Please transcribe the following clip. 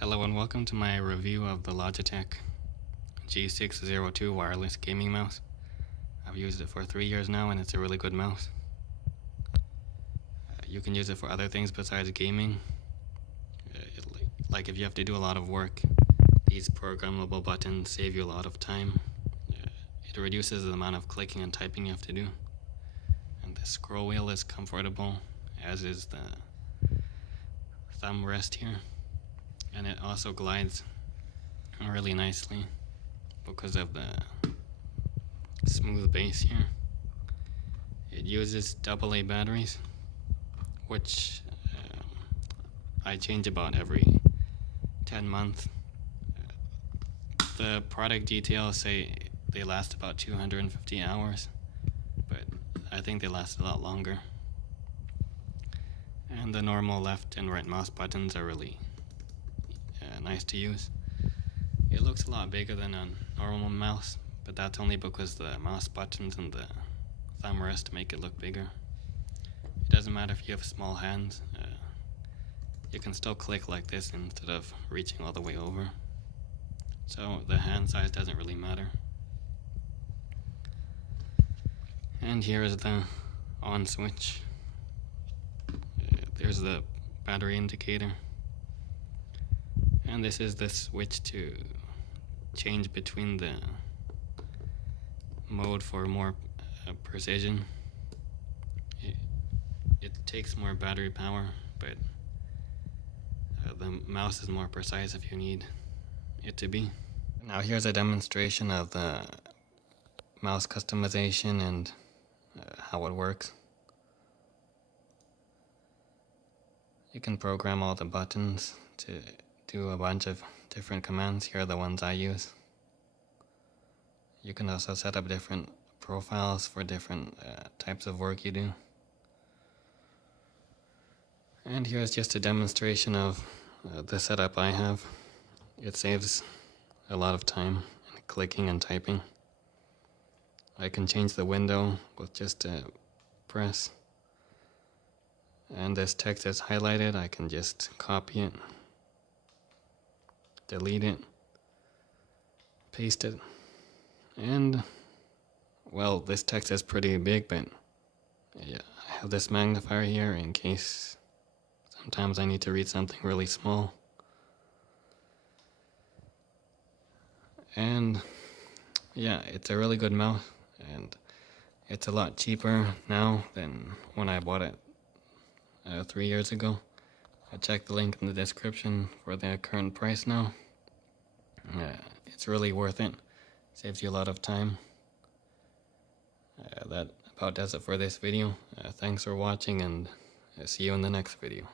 Hello and welcome to my review of the Logitech G602 wireless gaming mouse. I've used it for 3 years now and it's a really good mouse. You can use it for other things besides gaming. Like if you have to do a lot of work, these programmable buttons save you a lot of time. It reduces the amount of clicking and typing you have to do. And the scroll wheel is comfortable, as is the thumb rest here. And it also glides really nicely because of the smooth base here. It uses AA batteries, which I change about every 10 months. The product details say they last about 250 hours, but I think they last a lot longer. And the normal left and right mouse buttons are really nice to use. It looks a lot bigger than a normal mouse, but that's only because the mouse buttons and the thumb rest make it look bigger. It doesn't matter if you have small hands, you can still click like this instead of reaching all the way over. So the hand size doesn't really matter. And here is the on switch. There's the battery indicator. And this is the switch to change between the mode for more precision. It takes more battery power, but the mouse is more precise if you need it to be. Now here's a demonstration of the mouse customization and how it works. You can program all the buttons to do a bunch of different commands. Here are the ones I use. You can also set up different profiles for different types of work you do. And here's just a demonstration of the setup I have. It saves a lot of time in clicking and typing. I can change the window with just a press. And this text is highlighted. I can just copy it, delete it, paste it, and well, this text is pretty big, but yeah, I have this magnifier here in case sometimes I need to read something really small. And yeah, it's a really good mouse, and it's a lot cheaper now than when I bought it 3 years ago. I checked the link in the description for the current price now. It's really worth it. Saves you a lot of time. That about does it for this video. Thanks for watching, and see you in the next video.